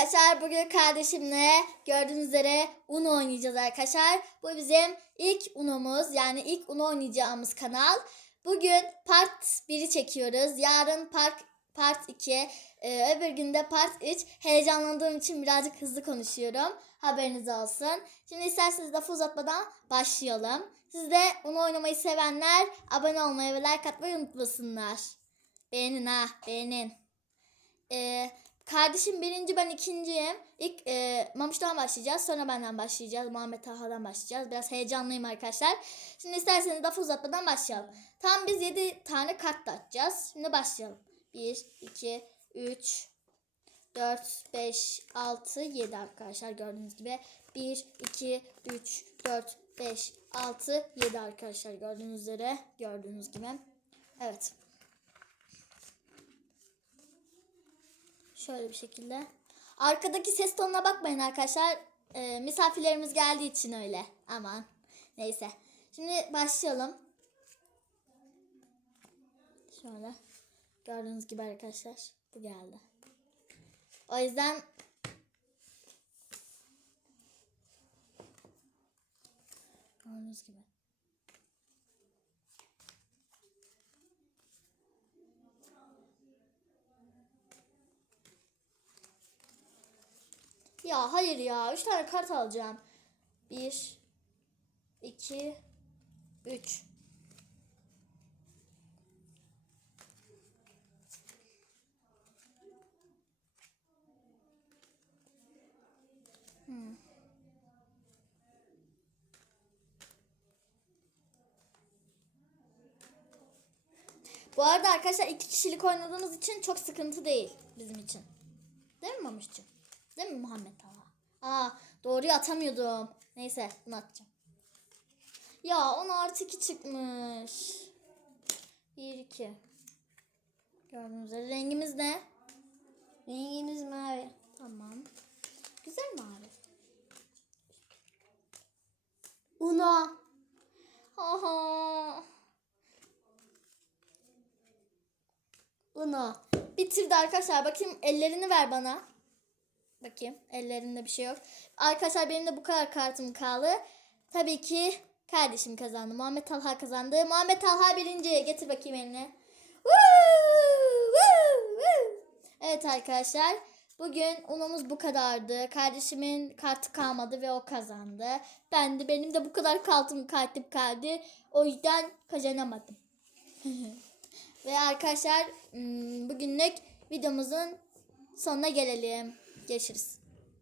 arkadaşlar bugün kardeşimle gördüğünüz üzere Uno oynayacağız arkadaşlar. Bu bizim ilk Uno'muz yani ilk Uno oynayacağımız kanal. Bugün part 1'i çekiyoruz. Yarın part part 2, ee, öbür günde part 3. Heyecanlandığım için birazcık hızlı konuşuyorum. Haberiniz olsun. Şimdi isterseniz lafı uzatmadan başlayalım. Siz de Uno oynamayı sevenler abone olmayı ve like atmayı unutmasınlar. Beğenin ha, beğenin. Ee, kardeşim birinci ben ikinciyim. İlk e, Mamış'tan başlayacağız. Sonra benden başlayacağız. Muhammed Taha'dan başlayacağız. Biraz heyecanlıyım arkadaşlar. Şimdi isterseniz lafı uzatmadan başlayalım. Tam biz 7 tane kart da atacağız. Şimdi başlayalım. 1, 2, 3, 4, 5, 6, 7 arkadaşlar gördüğünüz gibi. 1, 2, 3, 4, 5, 6, 7 arkadaşlar gördüğünüz üzere. Gördüğünüz gibi. Evet. Şöyle bir şekilde. Arkadaki ses tonuna bakmayın arkadaşlar. Ee, misafirlerimiz geldiği için öyle. Aman. Neyse. Şimdi başlayalım. Şöyle. Gördüğünüz gibi arkadaşlar. Bu geldi. O yüzden Gördüğünüz gibi. Ya hayır ya. Üç tane kart alacağım. Bir, iki, üç. Hmm. Bu arada arkadaşlar iki kişilik oynadığımız için çok sıkıntı değil bizim için. Değil mi Mamış'cığım? Değil mi Muhammed Talha? Aa doğruyu atamıyordum. Neyse bunu atacağım. Ya 10 artı 2 çıkmış. 1 2. Gördüğünüz üzere rengimiz ne? Renginiz mavi. Tamam. Güzel mavi. Uno. Aha. Uno. Bitirdi arkadaşlar. Bakayım ellerini ver bana. Bakayım ellerinde bir şey yok. Arkadaşlar benim de bu kadar kartım kaldı. Tabii ki kardeşim kazandı. Muhammed Talha kazandı. Muhammed Talha birinci. Getir bakayım! Woo! Evet arkadaşlar. Bugün unumuz bu kadardı. Kardeşimin kartı kalmadı ve o kazandı. Ben de benim de bu kadar kartım kartım kaldı. O yüzden kazanamadım. Ve arkadaşlar hmm, bugünlük videomuzun sonuna gelelim. Görüşürüz.